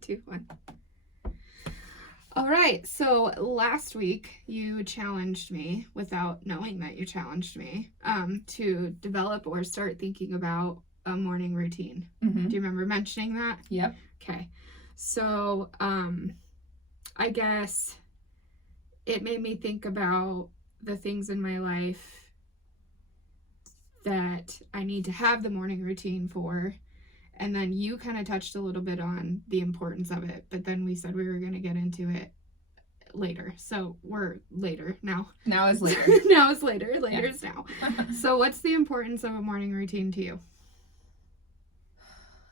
2, 1. All right, so last week you challenged me, without knowing that you challenged me, to develop or start thinking about a morning routine. Mm-hmm. Do you remember mentioning that? Yep. Okay. So, I guess it made me think about the things in my life that I need to have the morning routine for. And then you kind of touched a little bit on the importance of it, but then we said we were going to get into it later. So we're later now. Now is later. Now is later. Later is now. So what's the importance of a morning routine to you?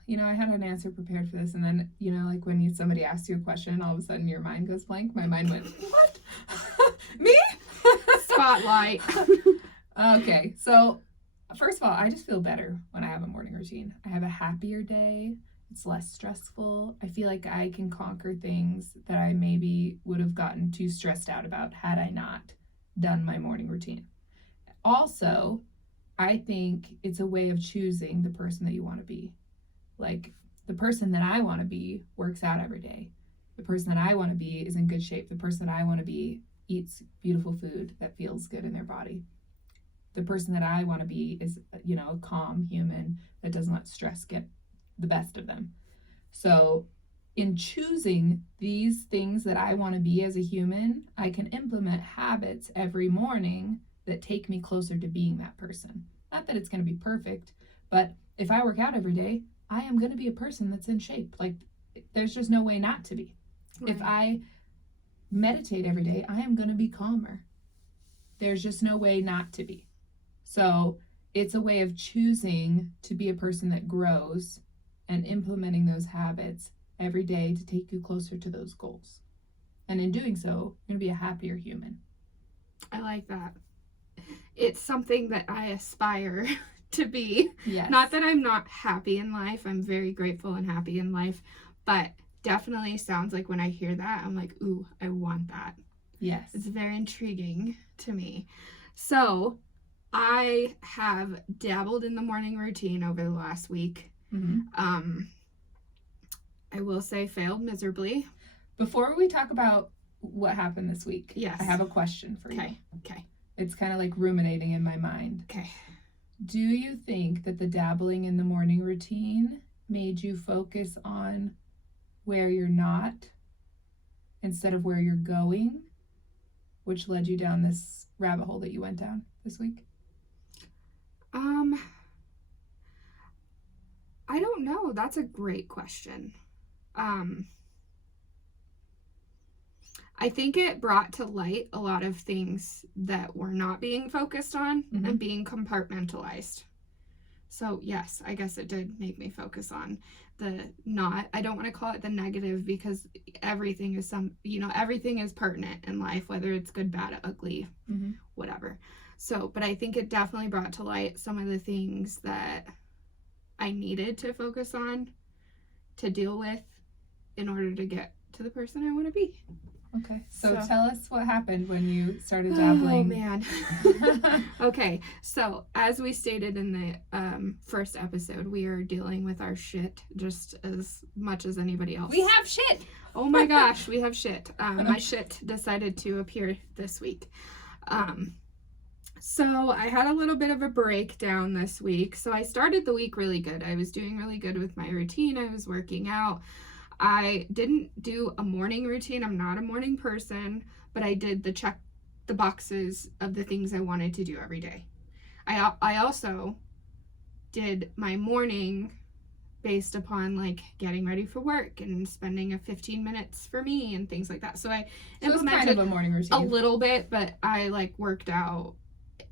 You know, I had an answer prepared for this, and then, you know, like when somebody asks you a question, all of a sudden your mind goes blank. My mind went, what? Me? Spotlight. Okay, so first of all, I just feel better when I have a morning routine. I have a happier day. It's less stressful. I feel like I can conquer things that I maybe would have gotten too stressed out about had I not done my morning routine. Also, I think it's a way of choosing the person that you want to be. Like, the person that I want to be works out every day. The person that I want to be is in good shape. The person that I want to be eats beautiful food that feels good in their body. The person that I want to be is, you know, a calm human that doesn't let stress get the best of them. So in choosing these things that I want to be as a human, I can implement habits every morning that take me closer to being that person. Not that it's going to be perfect, but if I work out every day, I am going to be a person that's in shape. Like, there's just no way not to be. Right. If I meditate every day, I am going to be calmer. There's just no way not to be. So it's a way of choosing to be a person that grows and implementing those habits every day to take you closer to those goals. And in doing so, you're going to be a happier human. I like that. It's something that I aspire to be. Yes. Not that I'm not happy in life. I'm very grateful and happy in life. But definitely sounds like when I hear that, I'm like, ooh, I want that. Yes. It's very intriguing to me. So I have dabbled in the morning routine over the last week. Mm-hmm. I will say failed miserably. Before we talk about what happened this week, yes, I have a question for you. Okay. It's kind of like ruminating in my mind. Okay. Do you think that the dabbling in the morning routine made you focus on where you're not instead of where you're going, which led you down this rabbit hole that you went down this week? I don't know. That's a great question. I think it brought to light a lot of things that were not being focused on and being compartmentalized. So yes, I guess it did make me focus on the not, I don't want to call it the negative because everything is everything is pertinent in life, whether it's good, bad, ugly, whatever. So, but I think it definitely brought to light some of the things that I needed to focus on, to deal with in order to get to the person I want to be. Okay, so tell us what happened when you started dabbling. Oh, man. Okay, so as we stated in the first episode, we are dealing with our shit just as much as anybody else. We have shit! Oh my gosh, we have shit. My shit decided to appear this week. So I had a little bit of a breakdown this week. So I started the week really good. I was doing really good with my routine. I was working out. I didn't do a morning routine. I'm not a morning person, but I did check the boxes of the things I wanted to do every day. I also did my morning based upon like getting ready for work and spending a 15 minutes for me and things like that. So I implemented kind of a morning routine. A little bit, but I like worked out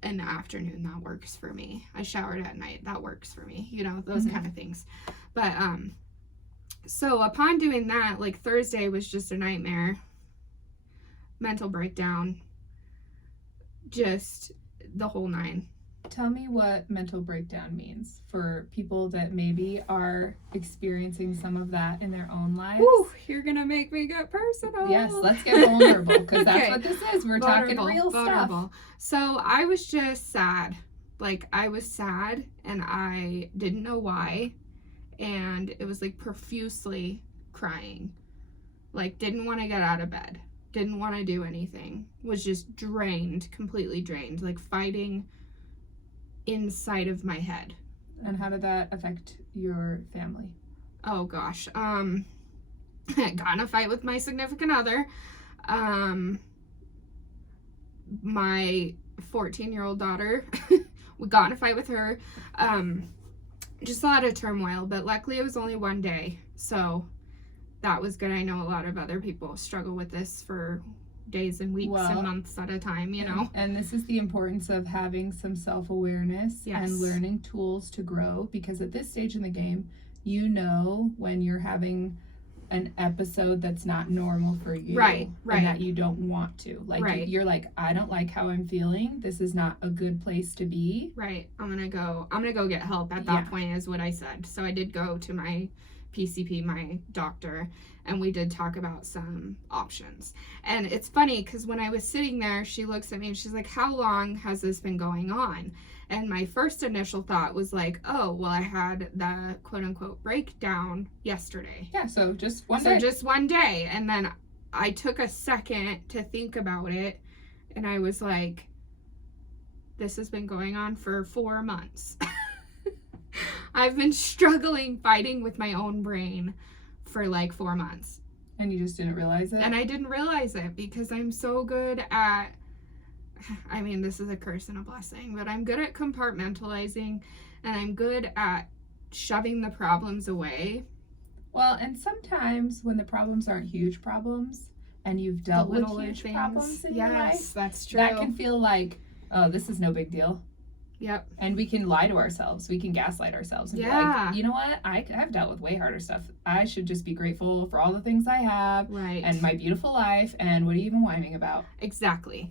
in the afternoon. That works for me. I showered at night. That works for me. You know, those kind of things. But so upon doing that, like Thursday was just a nightmare. Mental breakdown. Just the whole nine. Tell me what mental breakdown means for people that maybe are experiencing some of that in their own lives. Ooh, you're gonna make me get personal. Yes, let's get vulnerable because that's what this is. We're talking real vulnerable stuff. So I was just sad. Like I was sad and I didn't know why. And it was like profusely crying. Like, didn't want to get out of bed. Didn't want to do anything. Was just drained, completely drained. Like, fighting inside of my head. And how did that affect your family? Oh, gosh. I got in a fight with my significant other. My 14-year-old daughter, we got in a fight with her. Just a lot of turmoil, but luckily it was only one day, so that was good. I know a lot of other people struggle with this for days and weeks and months at a time, you know. And this is the importance of having some self-awareness and learning tools to grow, because at this stage in the game, you know when you're having an episode that's not normal for you, right, and that you don't want to, like, you're like, I don't like how I'm feeling, this is not a good place to be, right. I'm gonna go get help at that point, is what I said. So I did go to my PCP, my doctor, and we did talk about some options. And it's funny because when I was sitting there, she looks at me and she's like, how long has this been going on? And my first initial thought was like, oh, well, I had the quote unquote breakdown yesterday. Yeah, so just one day. So just one day. And then I took a second to think about it, and I was like, this has been going on for 4 months. I've been struggling, fighting with my own brain for like 4 months. And you just didn't realize it? And I didn't realize it because I'm so good at, I mean, this is a curse and a blessing, but I'm good at compartmentalizing, and I'm good at shoving the problems away. Well, and sometimes when the problems aren't huge problems and you've dealt with huge problems in your life, that's true. that can feel like, oh, this is no big deal. Yep. And we can lie to ourselves. We can gaslight ourselves and be like, you know what? I've dealt with way harder stuff. I should just be grateful for all the things I have, and my beautiful life, and what are you even whining about? Exactly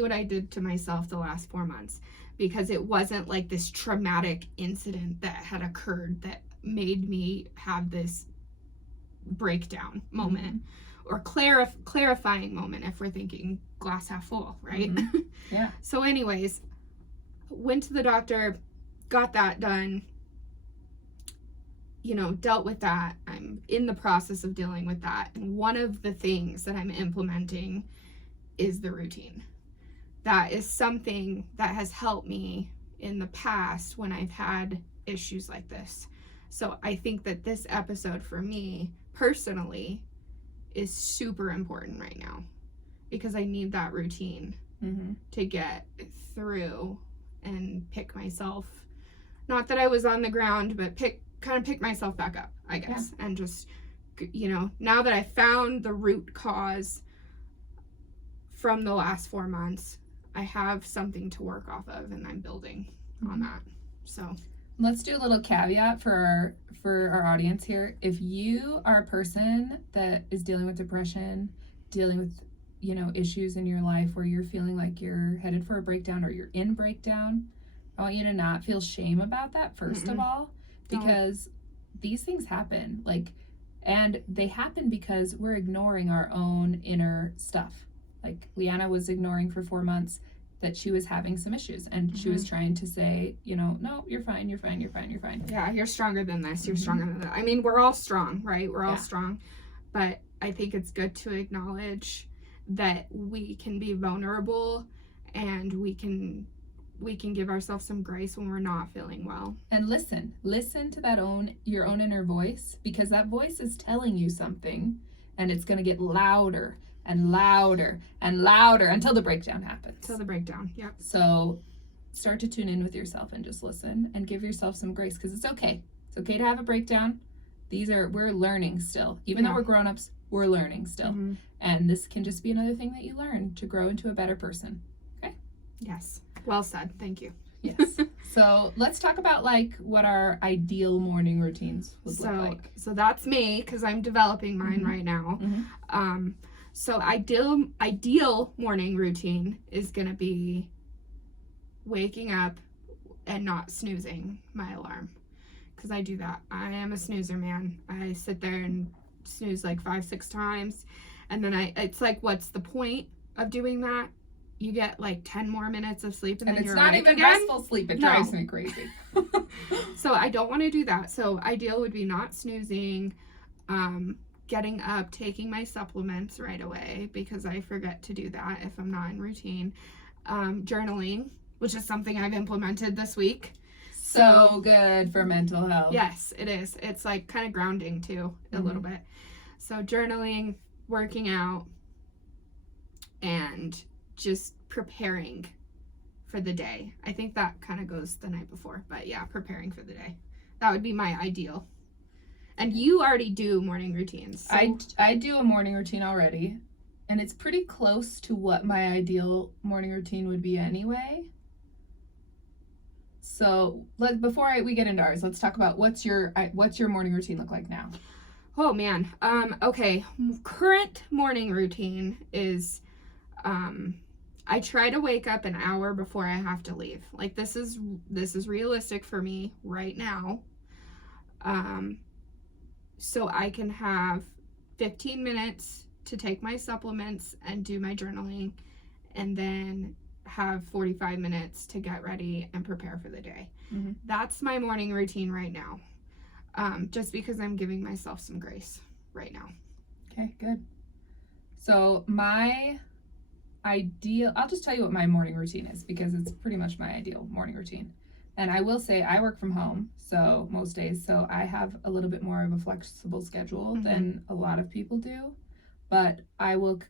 what I did to myself the last 4 months, because it wasn't like this traumatic incident that had occurred that made me have this breakdown moment, or clarifying moment if we're thinking glass half full, right? Yeah. So anyways, went to the doctor, got that done, you know, dealt with that. I'm in the process of dealing with that. And one of the things that I'm implementing is the routine. That is something that has helped me in the past when I've had issues like this. So I think that this episode for me personally is super important right now, because I need that routine to get through and pick myself, not that I was on the ground, but pick myself back up, I guess. And just, you know, now that I found the root cause from the last 4 months, I have something to work off of, and I'm building on that. So let's do a little caveat for our audience here. If you are a person that is dealing with depression, dealing with, you know, issues in your life where you're feeling like you're headed for a breakdown or you're in breakdown, I want you to not feel shame about that, first of all, because these things happen, like, and they happen because we're ignoring our own inner stuff. Like, Leanna was ignoring for 4 months that she was having some issues, and she was trying to say, you know, no, you're fine. Yeah, you're stronger than this. You're stronger than that. I mean, we're all strong, right? We're all strong. But I think it's good to acknowledge that we can be vulnerable, and we can give ourselves some grace when we're not feeling well. And listen to your own inner voice, because that voice is telling you something, and it's going to get louder and louder and louder until the breakdown happens. Yep. So start to tune in with yourself and just listen and give yourself some grace, because it's okay. It's okay to have a breakdown. We're learning still. Even though we're grown-ups, we're learning still. And this can just be another thing that you learn to grow into a better person. Okay? Yes. Well said. Thank you. Yes. So let's talk about like what our ideal morning routines would look like. So that's me, because I'm developing mine right now. So ideal morning routine is going to be waking up and not snoozing my alarm, because I do that. I am a snoozer, man. I sit there and snooze like 5-6 times, and then it's like, what's the point of doing that? You get like 10 more minutes of sleep, and then it's you're not even restful sleep. It drives me crazy. So I don't want to do that. So ideal would be not snoozing, getting up, taking my supplements right away because I forget to do that if I'm not in routine. Journaling, which is something I've implemented this week. So good for mental health. Yes, it is. It's like kind of grounding too, a little bit. So journaling, working out, and just preparing for the day. I think that kind of goes the night before, but yeah, preparing for the day. That would be my ideal. And you already do morning routines. So. I do a morning routine already, and it's pretty close to what my ideal morning routine would be anyway. So before we get into ours, let's talk about what's your morning routine look like now? Oh man. Okay. Current morning routine is, I try to wake up an hour before I have to leave. Like this is realistic for me right now. So I can have 15 minutes to take my supplements and do my journaling, and then have 45 minutes to get ready and prepare for the day. Mm-hmm. That's my morning routine right now. Just because I'm giving myself some grace right now. Okay, good. So I'll just tell you what my morning routine is because it's pretty much my ideal morning routine. And I will say I work from home, so most days, so I have a little bit more of a flexible schedule than a lot of people do. But I will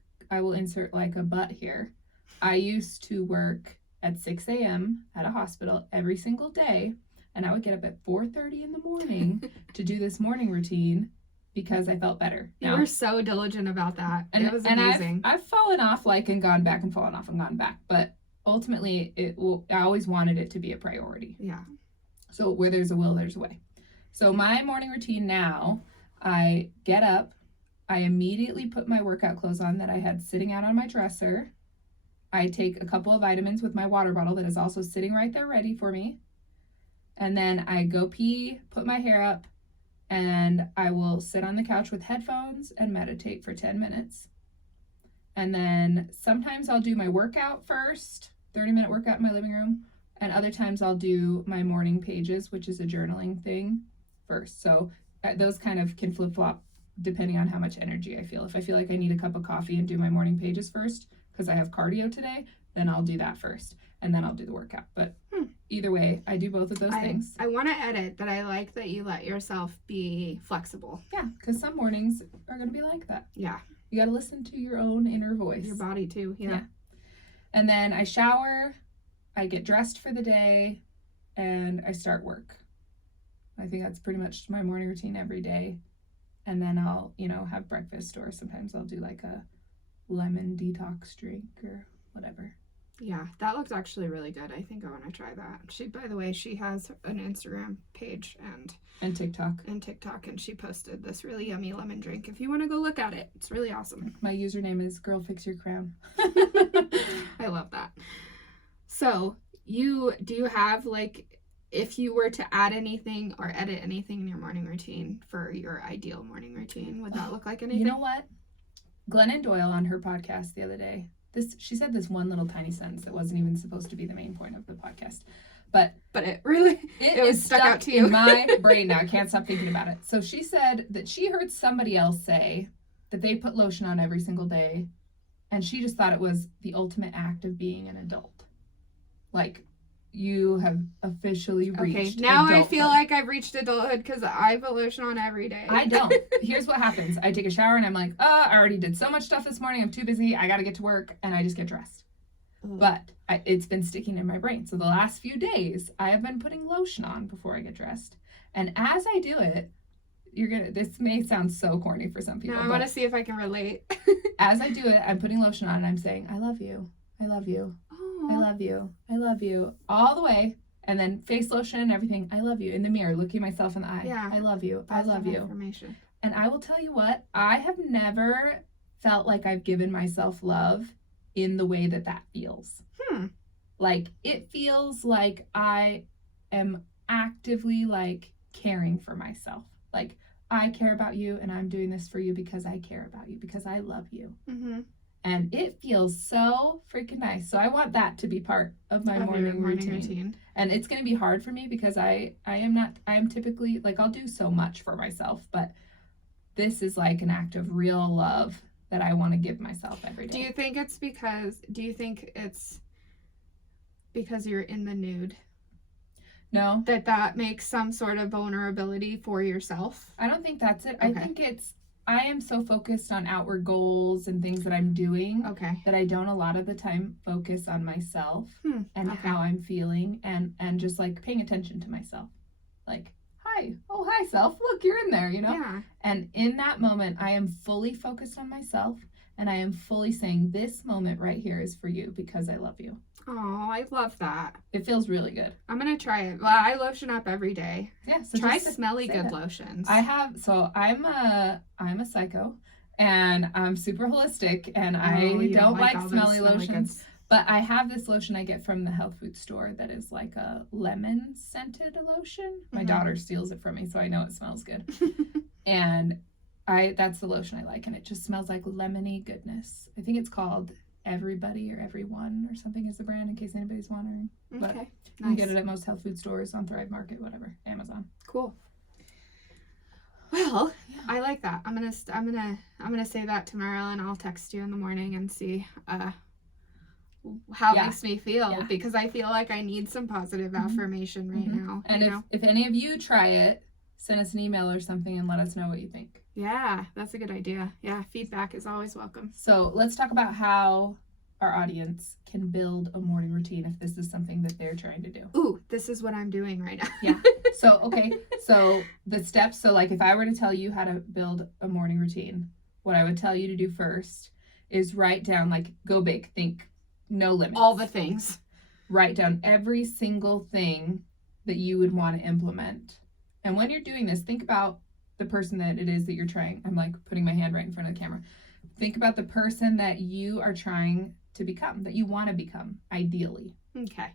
insert like a but here. I used to work at 6 a.m. at a hospital every single day, and I would get up at 4:30 in the morning to do this morning routine because I felt better. You were so diligent about that. And it was amazing. I've fallen off and gone back and fallen off and gone back, but ultimately I always wanted it to be a priority. Yeah. So where there's a will, there's a way. So my morning routine now, I get up, I immediately put my workout clothes on that I had sitting out on my dresser. I take a couple of vitamins with my water bottle that is also sitting right there ready for me. And then I go pee, put my hair up, and I will sit on the couch with headphones and meditate for 10 minutes. And then sometimes I'll do my workout first, 30-minute workout in my living room. And other times I'll do my morning pages, which is a journaling thing, first. So those kind of can flip-flop depending on how much energy I feel. If I feel like I need a cup of coffee and do my morning pages first because I have cardio today, then I'll do that first. And then I'll do the workout. But either way, I do both of those things. I want to edit that I like that you let yourself be flexible. Yeah, because some mornings are going to be like that. Yeah. You got to listen to your own inner voice. Your body too, yeah. And then I shower, I get dressed for the day, and I start work. I think that's pretty much my morning routine every day. And then I'll, have breakfast, or sometimes I'll do like a lemon detox drink or whatever. Yeah, that looks actually really good. I think I want to try that. By the way, she has an Instagram page and TikTok. And she posted this really yummy lemon drink. If you want to go look at it, it's really awesome. My username is Girl Fix Your Crown. I love that. So, do you have if you were to add anything or edit anything in your morning routine for your ideal morning routine, would that look like anything? You know what? Glennon Doyle on her podcast the other day, she said this one little tiny sentence that wasn't even supposed to be the main point of the podcast. But it really it was stuck out to you in my brain now. I can't stop thinking about it. So she said that she heard somebody else say that they put lotion on every single day, and she just thought it was the ultimate act of being an adult. Like, you have officially reached now adulthood. I feel like I've reached adulthood because I put lotion on every day. I don't. Here's what happens. I take a shower and I'm like, I already did so much stuff this morning. I'm too busy. I got to get to work. And I just get dressed. But it's been sticking in my brain. So the last few days, I have been putting lotion on before I get dressed. And as I do it, this may sound so corny for some people. Now I want to see if I can relate. As I do it, I'm putting lotion on and I'm saying, I love you. I love you. I love you. I love you. All the way. And then face lotion and everything. I love you. In the mirror, looking myself in the eye. Yeah. I love you. I love you. Information. And I will tell you what, I have never felt like I've given myself love in the way that feels. Like, it feels like I am actively, caring for myself. Like, I care about you, and I'm doing this for you because I care about you, because I love you. Mm-hmm. And it feels so freaking nice. So I want that to be part of my morning routine. And it's going to be hard for me because I am typically, I'll do so much for myself, but this is like an act of real love that I want to give myself every day. Do you think it's because you're in the nude? No. That makes some sort of vulnerability for yourself? I don't think that's it. Okay. I think I am so focused on outward goals and things that I'm doing that I don't a lot of the time focus on myself and how I'm feeling and just like paying attention to myself. Like, hi self, look, you're in there, you know? Yeah. And in that moment, I am fully focused on myself and I am fully saying this moment right here is for you because I love you. Oh, I love that. It feels really good. I'm going to try it. Well, I lotion up every day. Yeah. So try smelly good lotions. I'm a psycho and I'm super holistic and I don't like smelly lotions. But I have this lotion I get from the health food store that is like a lemon scented lotion. My daughter steals it from me, so I know it smells good. And that's the lotion I like, and it just smells like lemony goodness. I think it's called Everybody or Everyone or something is the brand in case anybody's wondering. But you can get it at most health food stores, on Thrive Market, whatever, Amazon. Cool. Well, I like that. I'm gonna say that tomorrow, and I'll text you in the morning and see how it makes me feel because I feel like I need some positive affirmation right now. And if any of you try it, send us an email or something and let us know what you think. Yeah, that's a good idea. Yeah, feedback is always welcome. So let's talk about how our audience can build a morning routine if this is something that they're trying to do. Ooh, this is what I'm doing right now. Yeah. So the steps, so like if I were to tell you how to build a morning routine, what I would tell you to do first is write down, like, go big, think no limits. All the things. Write down every single thing that you would want to implement. And when you're doing this, think about the person that it is that you're trying. I'm like putting my hand right in front of the camera. Think about the person that you are trying to become, that you want to become, ideally. Okay.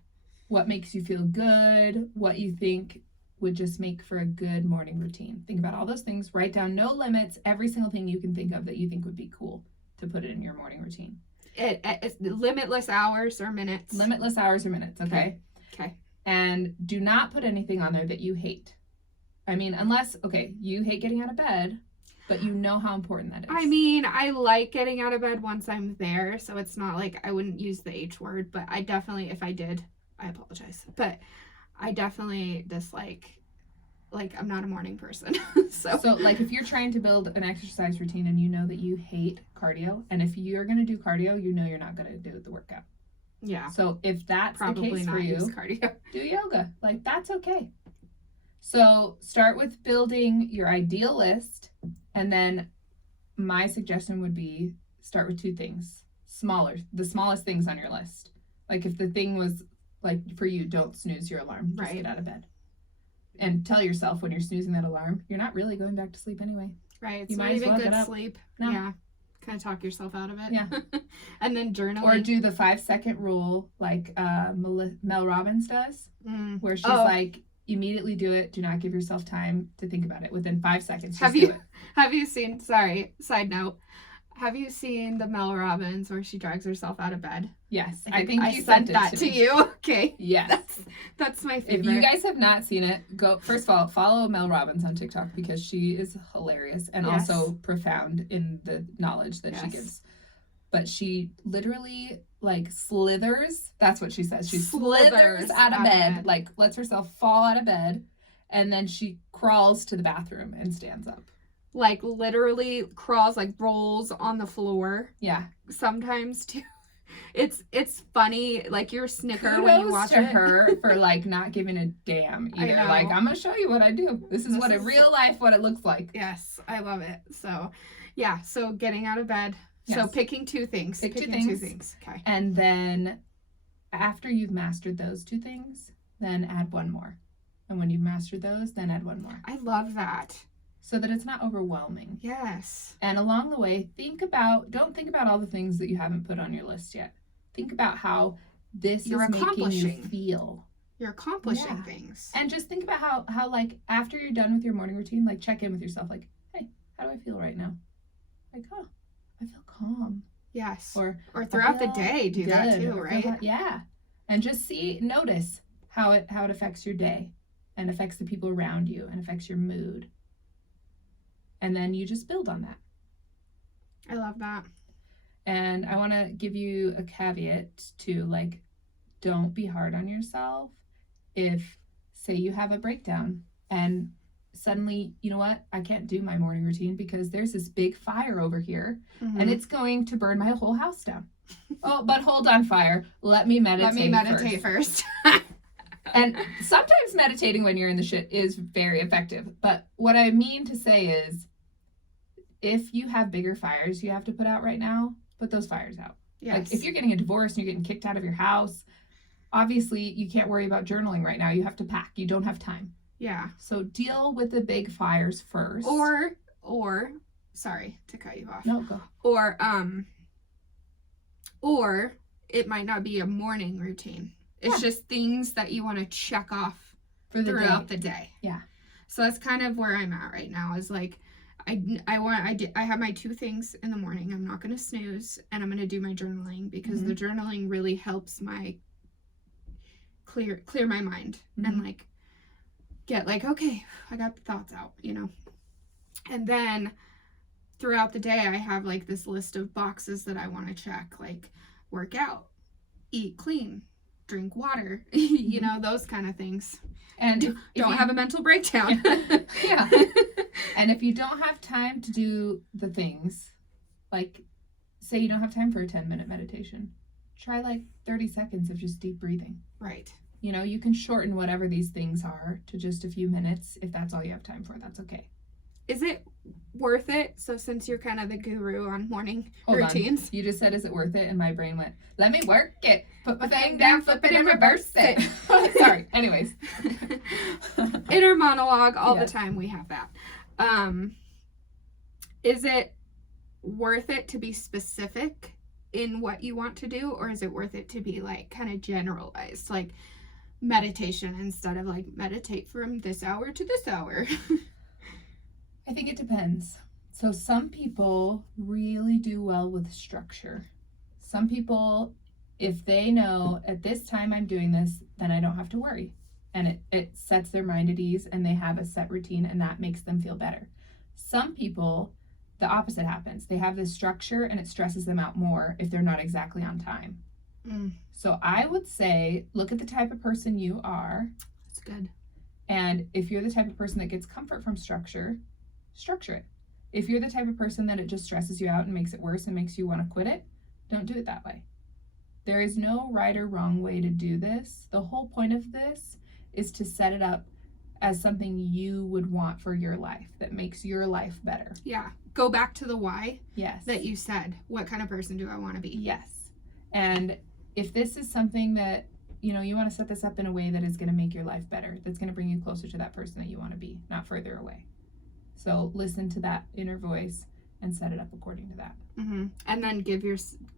What makes you feel good? What you think would just make for a good morning routine. Think about all those things. Write down no limits, every single thing you can think of that you think would be cool to put it in your morning routine. It's limitless hours or minutes. Limitless hours or minutes, okay? Okay. And do not put anything on there that you hate. I mean, unless, you hate getting out of bed, but you know how important that is. I mean, I like getting out of bed once I'm there, so it's not like I wouldn't use the H word, but I definitely, if I did, I apologize. But I definitely dislike, I'm not a morning person. So like, if you're trying to build an exercise routine and you know that you hate cardio, and if you're going to do cardio, you know you're not going to do the workout. Yeah. So if that's probably the case not for you, use cardio. Do yoga. Like, that's okay. So start with building your ideal list, and then my suggestion would be start with 2 things. The smallest things on your list. Like, if the thing was, like, for you, don't snooze your alarm. Just get out of bed. And tell yourself when you're snoozing that alarm, you're not really going back to sleep anyway. Right. It's you not might even as well good sleep. No. Yeah. Kind of talk yourself out of it. Yeah. And then journaling. Or do the 5-second rule like Mel Robbins does, where she's like, immediately do it. Do not give yourself time to think about it. Within 5 seconds, just do it. Have you seen, side note, have you seen the Mel Robbins where she drags herself out of bed? Yes. I think I sent that to you. Okay. Yes. That's my favorite. If you guys have not seen it, go, first of all, follow Mel Robbins on TikTok because she is hilarious and also profound in the knowledge that she gives. But she literally, like, slithers. That's what she says. She slithers out of bed. Like, lets herself fall out of bed. And then she crawls to the bathroom and stands up. Like, literally crawls, like, rolls on the floor. Yeah. Sometimes, too. It's funny. Like, you're snicker when you watch it. Kudos to her for, like, not giving a damn either. Like, I'm going to show you what I do. This is what in real life, what it looks like. Yes. I love it. So, yeah. So, getting out of bed. Yes. So picking 2 things. Picking 2 things. Okay. And then after you've mastered those 2 things, then add 1 more. And when you've mastered those, then add 1 more. I love that. So that it's not overwhelming. Yes. And along the way, don't think about all the things that you haven't put on your list yet. Think about how this is making you feel. You're accomplishing things. And just think about how like after you're done with your morning routine, like check in with yourself, like, hey, how do I feel right now? Like, oh, I feel calm. Yes. Or throughout the day, do that too, right? Yeah. And just notice how it affects your day and affects the people around you and affects your mood. And then you just build on that. I love that. And I want to give you a caveat to, like, don't be hard on yourself if, say, you have a breakdown and suddenly, you know what, I can't do my morning routine because there's this big fire over here and it's going to burn my whole house down. Oh, but hold on, fire. Let me meditate first. And sometimes meditating when you're in the shit is very effective. But what I mean to say is, if you have bigger fires you have to put out right now, put those fires out. Yes. Like, if you're getting a divorce and you're getting kicked out of your house, obviously you can't worry about journaling right now. You have to pack. You don't have time. Yeah. So deal with the big fires first. Or sorry to cut you off. No, go. Or it might not be a morning routine. It's just things that you want to check off For the throughout the day. Yeah. So that's kind of where I'm at right now, is like I have my 2 things in the morning. I'm not going to snooze, and I'm going to do my journaling because the journaling really helps my clear my mind and like get like, okay, I got the thoughts out, you know. And then throughout the day I have like this list of boxes that I want to check, like work out, eat clean, drink water, you know, those kind of things. And don't have a mental breakdown. Yeah. And if you don't have time to do the things, like, say you don't have time for a 10-minute meditation, try like 30 seconds of just deep breathing. Right. You know, you can shorten whatever these things are to just a few minutes. If that's all you have time for, that's okay. Is it worth it? So since you're kind of the guru on morning Hold routines. on. You just said, is it worth it? And my brain went, let me work it. Put my thing down, flip it, and reverse it. Sorry. Anyways. Inner monologue all Yes. the time. We have that. Is it worth it to be specific in what you want to do, or is it worth it to be like kind of generalized, like meditation instead of like meditate from this hour to this hour? I think it depends. So some people really do well with structure. Some people, if they know at this time I'm doing this, then I don't have to worry. And it sets their mind at ease and they have a set routine and that makes them feel better. Some people, the opposite happens. They have this structure and it stresses them out more if they're not exactly on time. So I would say, look at the type of person you are. That's good. And if you're the type of person that gets comfort from structure it. If you're the type of person that it just stresses you out and makes it worse and makes you want to quit it, don't do it that way. There is no right or wrong way to do this. The whole point of this is to set it up as something you would want for your life that makes your life better. Yeah. Go back to the why. Yes. That you said. What kind of person do I want to be? Yes. And if this is something that, you know, you want to set this up in a way that is going to make your life better, that's going to bring you closer to that person that you want to be, not further away. So listen to that inner voice and set it up according to that. And then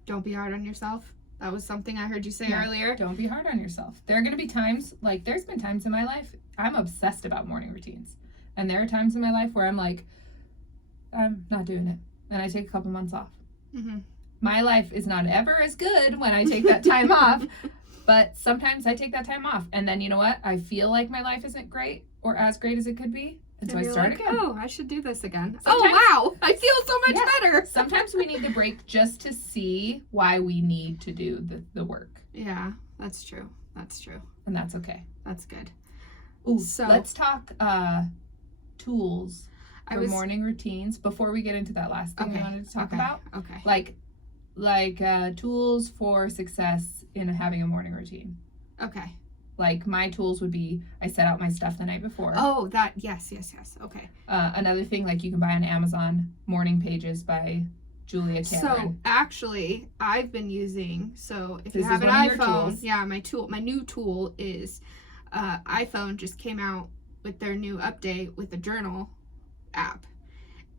don't be hard on yourself. That was something I heard you say earlier. Don't be hard on yourself. There are going to be times, like there's been times in my life, I'm obsessed about morning routines. And there are times in my life where I'm like, I'm not doing it. And I take a couple months off. My life is not ever as good when I take that time off. But sometimes I take that time off. And then, you know what? I feel like my life isn't great or as great as it could be. And so I start again. Oh, I should do this again. Sometimes, wow. I feel so much better. Sometimes we need the break just to see why we need to do the work. Yeah, that's true. That's true. And that's okay. That's good. Ooh, so let's talk tools for morning routines before we get into that last thing we wanted to talk about. Okay. Like tools for success in having a morning routine. Okay. Like my tools would be, I set out my stuff the night before. Oh, that, yes. Okay. Another thing, like you can buy on Amazon, Morning Pages by Julia Cameron. So actually, I've been using, if you have an iPhone, my new tool is iPhone just came out with their new update with the journal app.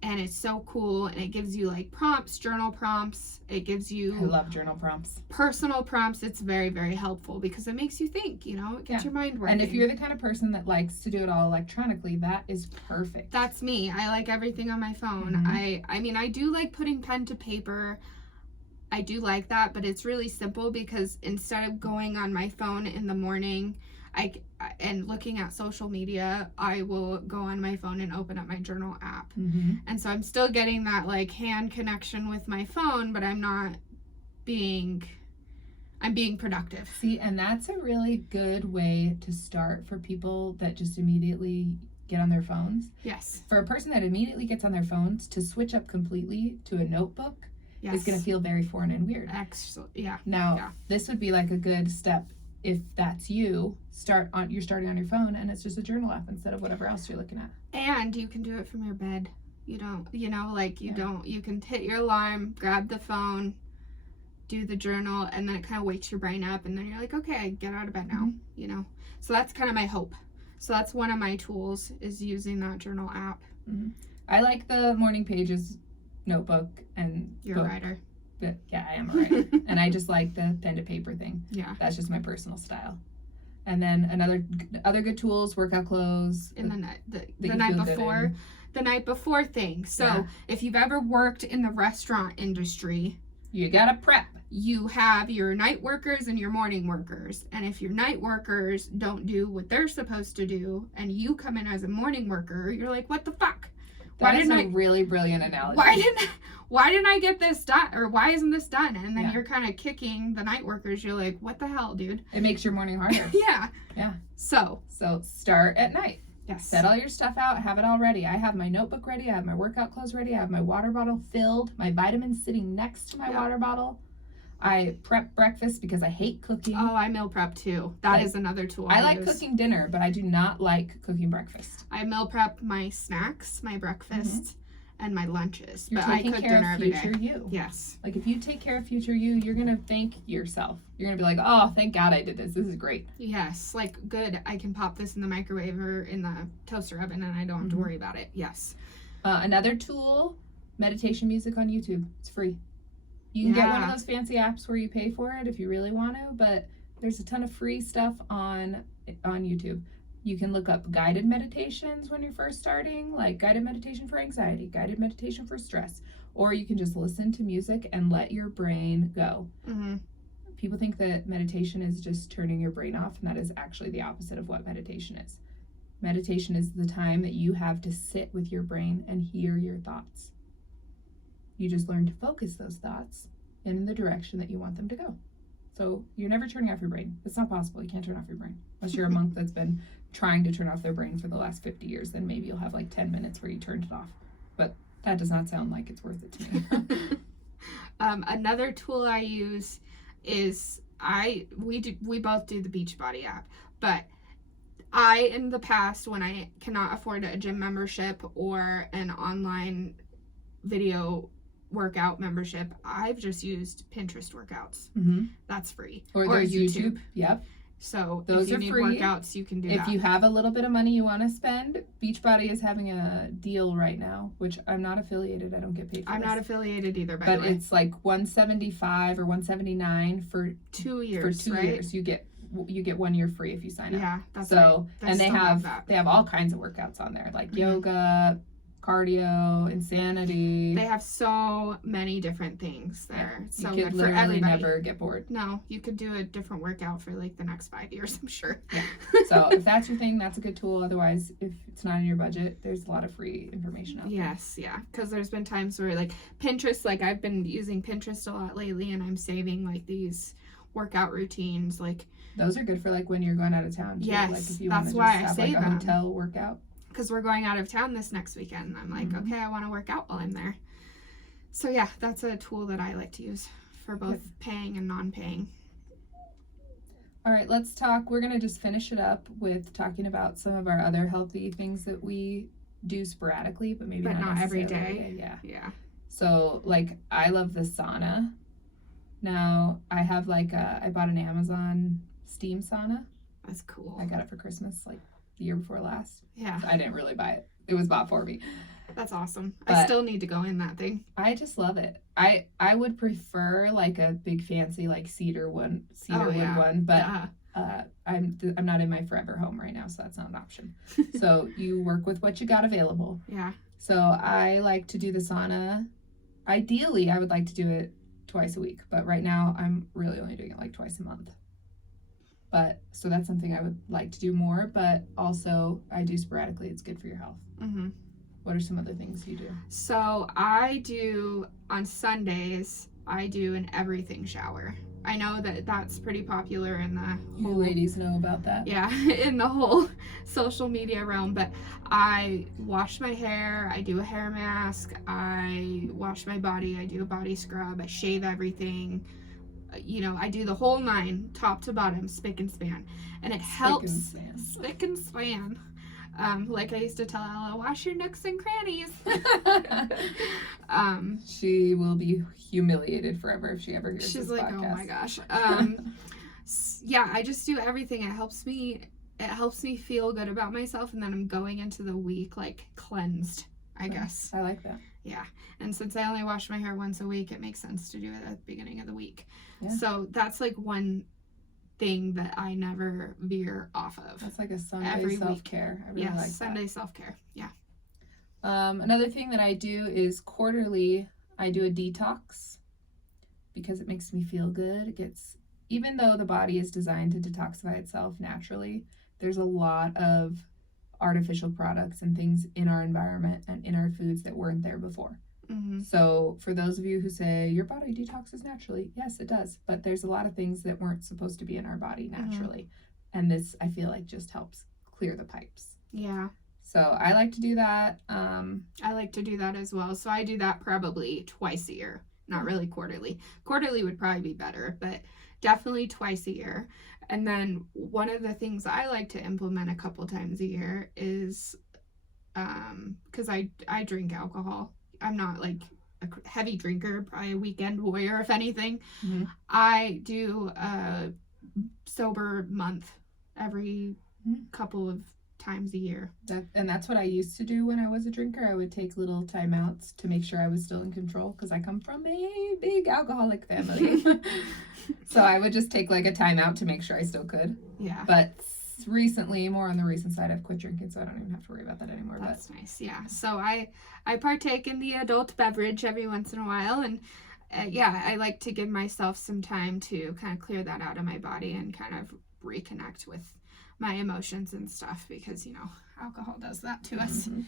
And it's so cool, and it gives you like prompts, journal prompts. It gives you I love journal prompts. Personal prompts. It's very, very helpful because it makes you think, you know, it gets your mind working. And if you're the kind of person that likes to do it all electronically, that is perfect. That's me. I like everything on my phone. I mean, I do like putting pen to paper. I do like that, but it's really simple because instead of going on my phone in the morning, and looking at social media, I will go on my phone and open up my journal app. Mm-hmm. And so I'm still getting that like hand connection with my phone, but I'm being productive. See, and that's a really good way to start for people that just immediately get on their phones. Yes. For a person that immediately gets on their phones, to switch up completely to a notebook is going to feel very foreign and weird. Excellent. Yeah. Now, this would be like a good step if that's you. You're starting on your phone, and it's just a journal app instead of whatever else you're looking at. And you can do it from your bed. You don't, you can hit your alarm, grab the phone, do the journal, and then it kind of wakes your brain up, and then you're like, okay, I get out of bed now, So that's kind of my hope. So that's one of my tools, is using that journal app. Mm-hmm. I like the morning pages notebook and You're a writer. But yeah, I am a writer. And I just like the pen to paper thing. Yeah. That's just my personal style. And then other good tools, workout clothes. In the night before thing. So if you've ever worked in the restaurant industry, you gotta prep. You have your night workers and your morning workers. And if your night workers don't do what they're supposed to do, and you come in as a morning worker, you're like, what the fuck? That is a really brilliant analogy. Why didn't I get this done? Or why isn't this done? And then you're kind of kicking the night workers. You're like, what the hell, dude? It makes your morning harder. Yeah. Yeah. So start at night. Yes. Set all your stuff out. Have it all ready. I have my notebook ready. I have my workout clothes ready. I have my water bottle filled. My vitamins sitting next to my water bottle. I prep breakfast because I hate cooking. Oh, I meal prep too. That is another tool I like cooking dinner, but I do not like cooking breakfast. I meal prep my snacks, my breakfast, and my lunches. You're but taking I cook care dinner of every future day. you. Yes. Like if you take care of future you, you're gonna thank yourself. You're gonna be like, oh, thank God I did this. This is great. Yes. Like, good. I can pop this in the microwave or in the toaster oven, and I don't have to worry about it. Yes. Another tool, meditation music on YouTube. It's free. You can get one of those fancy apps where you pay for it if you really want to, but there's a ton of free stuff on YouTube. You can look up guided meditations when you're first starting, like guided meditation for anxiety, guided meditation for stress, or you can just listen to music and let your brain go. Mm-hmm. People think that meditation is just turning your brain off, and that is actually the opposite of what meditation is. Meditation is the time that you have to sit with your brain and hear your thoughts. You just learn to focus those thoughts in the direction that you want them to go. So you're never turning off your brain. It's not possible. You can't turn off your brain. Unless you're a monk that's been trying to turn off their brain for the last 50 years, then maybe you'll have like 10 minutes where you turned it off. But that does not sound like it's worth it to me. Another tool I use is we both do the Beachbody app, but in the past, when I cannot afford a gym membership or an online video workout membership, I've just used Pinterest workouts. Mm-hmm. That's free. Or there's YouTube. Yep. So those if you are need free. workouts, you can do that. If you have a little bit of money you want to spend, Beachbody is having a deal right now, which I'm not affiliated. I don't get paid for I'm this. not affiliated either, by the way. But it's like $175 or $179 for 2 years. For 2 years, you get 1 year free if you sign up. Yeah, that's so. Right. And they have all kinds of workouts on there, like yoga, cardio, insanity. They have so many different things there. It's so good for everybody. Never get bored. No, you could do a different workout for like the next 5 years, I'm sure. Yeah. So if that's your thing, that's a good tool. Otherwise, if it's not in your budget, there's a lot of free information out there. Yes, yeah. Because there's been times where like Pinterest, like I've been using Pinterest a lot lately, and I'm saving like these workout routines. Like those are good for like when you're going out of town too. Yes, like if you that's why I save like a hotel workout. Because we're going out of town this next weekend. I'm like, okay, I want to work out while I'm there. So yeah, that's a tool that I like to use for both paying and non-paying. All right, let's talk. We're going to just finish it up with talking about some of our other healthy things that we do sporadically, but maybe not every day. Yeah. So like I love the sauna. Now I have I bought an Amazon steam sauna. That's cool. I got it for Christmas like the year before last. Yeah. I didn't really buy it. It was bought for me. That's awesome. But I still need to go in that thing. I just love it. I would prefer like a big fancy like cedar wood one, but I'm not in my forever home right now, so that's not an option. So you work with what you got available. Yeah. So I like to do the sauna. Ideally, I would like to do it twice a week, but right now I'm really only doing it like twice a month. But so that's something I would like to do more, but also I do sporadically. It's good for your health. Mm-hmm. What are some other things you do? So I do, on Sundays, I do an everything shower. I know that that's pretty popular in the You whole, ladies know about that. yeah, in the whole social media realm, but I wash my hair, I do a hair mask, I wash my body, I do a body scrub, I shave everything. You know, I do the whole 9, top to bottom, spick and span. And it helps. Spick and span. Like I used to tell Ella, wash your nooks and crannies. She will be humiliated forever if she ever hears She's this like, podcast. oh my gosh. Yeah, I just do everything. It helps me feel good about myself, and then I'm going into the week like cleansed, I guess. I like that. Yeah. And since I only wash my hair once a week, it makes sense to do it at the beginning of the week. Yeah. So that's like one thing that I never veer off of. That's like a Sunday Every week. self-care. I really Yes, like that. Sunday self-care. Yeah. Another thing that I do is quarterly, I do a detox because it makes me feel good. It gets, even though the body is designed to detoxify itself naturally, there's a lot of artificial products and things in our environment and in our foods that weren't there before. Mm-hmm. So for those of you who say your body detoxes naturally, yes, it does. But there's a lot of things that weren't supposed to be in our body naturally. Mm-hmm. And this, I feel like, just helps clear the pipes. Yeah. So I like to do that. I like to do that as well. So I do that probably twice a year. Not really quarterly. Quarterly would probably be better, but definitely twice a year. And then one of the things I like to implement a couple times a year is, because I drink alcohol. I'm not like a heavy drinker, probably a weekend warrior, if anything. Mm-hmm. I do a sober month every couple of times a year. That's what I used to do when I was a drinker. I would take little timeouts to make sure I was still in control because I come from a big alcoholic family. So I would just take like a timeout to make sure I still could. Yeah. But recently, more on the recent side, I've quit drinking, so I don't even have to worry about that anymore. That's nice. Yeah. So I partake in the adult beverage every once in a while, and yeah, I like to give myself some time to kind of clear that out of my body and kind of reconnect with my emotions and stuff because, you know, alcohol does that to us. Mm-hmm.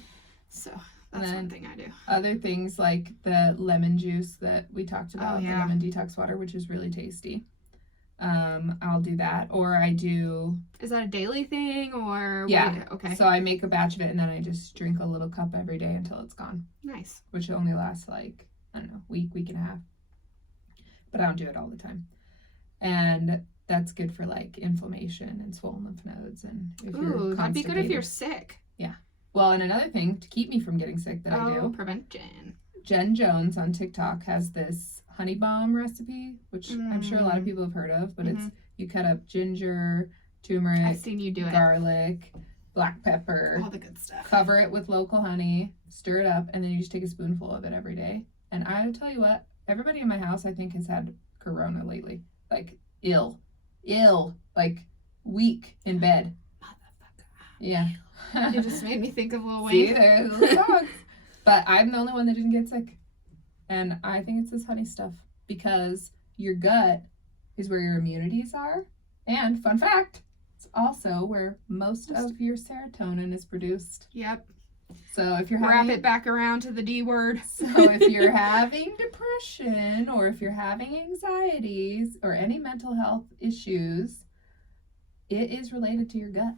So that's one thing I do. Other things like the lemon juice that we talked about, the lemon detox water, which is really tasty. I'll do that. Or I do... Is that a daily thing or... Yeah. Okay. So I make a batch of it and then I just drink a little cup every day until it's gone. Nice. Which only lasts like, I don't know, week and a half. But I don't do it all the time. And that's good for like inflammation and swollen lymph nodes. And if you're that'd be good if constipated. you're sick. Yeah. Well, and another thing to keep me from getting sick that I do. Prevention. Jen Jones on TikTok has this honey bomb recipe, which I'm sure a lot of people have heard of, but it's you cut up ginger, turmeric, I've seen you do garlic, black pepper, all the good stuff. Cover it with local honey, stir it up, and then you just take a spoonful of it every day. And I'll tell you what, everybody in my house I think has had corona lately. Like ill, like weak in bed. Motherfucker. Yeah. You just made me think of Lil Wayne. See, there's little dogs. But I'm the only one that didn't get sick. And I think it's this honey stuff because your gut is where your immunities are. And fun fact, it's also where most of your serotonin is produced. Yep. So if you're Wrap it back around to the D word. So if you're having depression or if you're having anxieties or any mental health issues, it is related to your gut.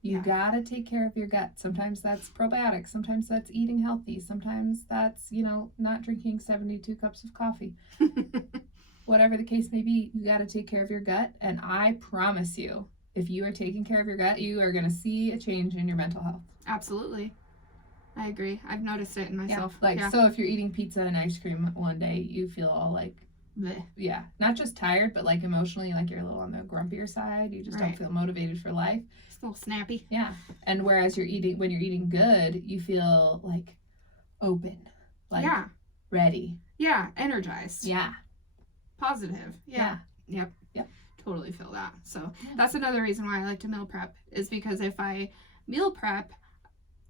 You gotta take care of your gut. Sometimes that's probiotics. Sometimes that's eating healthy. Sometimes that's, not drinking 72 cups of coffee. Whatever the case may be, you gotta take care of your gut. And I promise you, if you are taking care of your gut, you are gonna see a change in your mental health. Absolutely. I agree. I've noticed it in myself. So if you're eating pizza and ice cream one day, you feel all like, bleh. Yeah, not just tired, but like emotionally, like you're a little on the grumpier side. You just don't feel motivated for life. It's a little snappy. Yeah. And whereas when you're eating good, you feel like open, like ready. Yeah, energized. Yeah. Positive. Yeah. Yep. Totally feel that. So that's another reason why I like to meal prep is because if I meal prep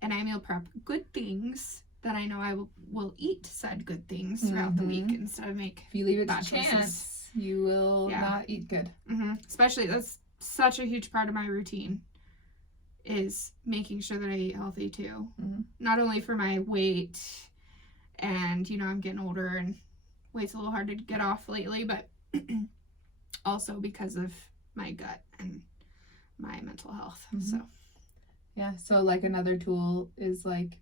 and I meal prep good things, then I know I will eat said good things throughout the week instead of make if you leave it bad to chance, you will not eat good. Especially such a huge part of my routine is making sure that I eat healthy too. Mhm. Not only for my weight, and I'm getting older and weight's a little hard to get off lately, but also because of my gut and my mental health. Mhm. So Yeah, so like another tool is like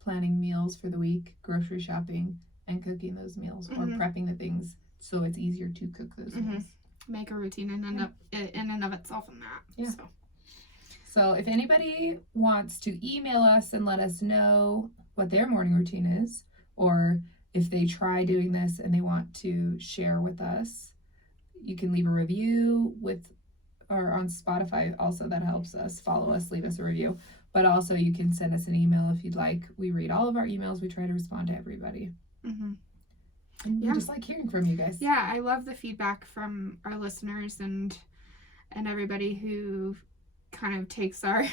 planning meals for the week, grocery shopping, and cooking those meals, or Mhm. prepping the things so it's easier to cook those Mhm. meals. make a routine in and of itself in that. Yeah. So So if anybody wants to email us and let us know what their morning routine is, or if they try doing this and they want to share with us, you can leave a review or on Spotify also. That helps us. Follow us, leave us a review. But also you can send us an email if you'd like. We read all of our emails. We try to respond to everybody. Mhm. And we Yeah. just like hearing from you guys. Yeah, I love the feedback from our listeners and everybody who kind of takes our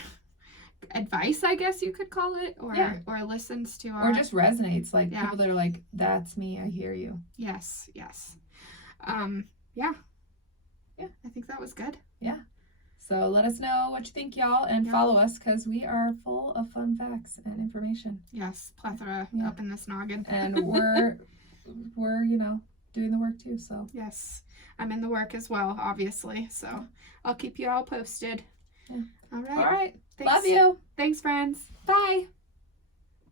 advice, I guess you could call it, or Yeah. or listens to our Or just resonates. Like Yeah. people that are like, that's me, I hear you. Yes. Yeah. Yeah. I think that was good. So let us know what you think, y'all, and Yeah. follow us because we are full of fun facts and information. Yes, plethora Yeah. up in this noggin. And we're doing the work too. So Yes, I'm in the work as well, obviously. So I'll keep you all posted. Yeah. All right. all right. Thanks. Love you. Thanks, friends. Bye.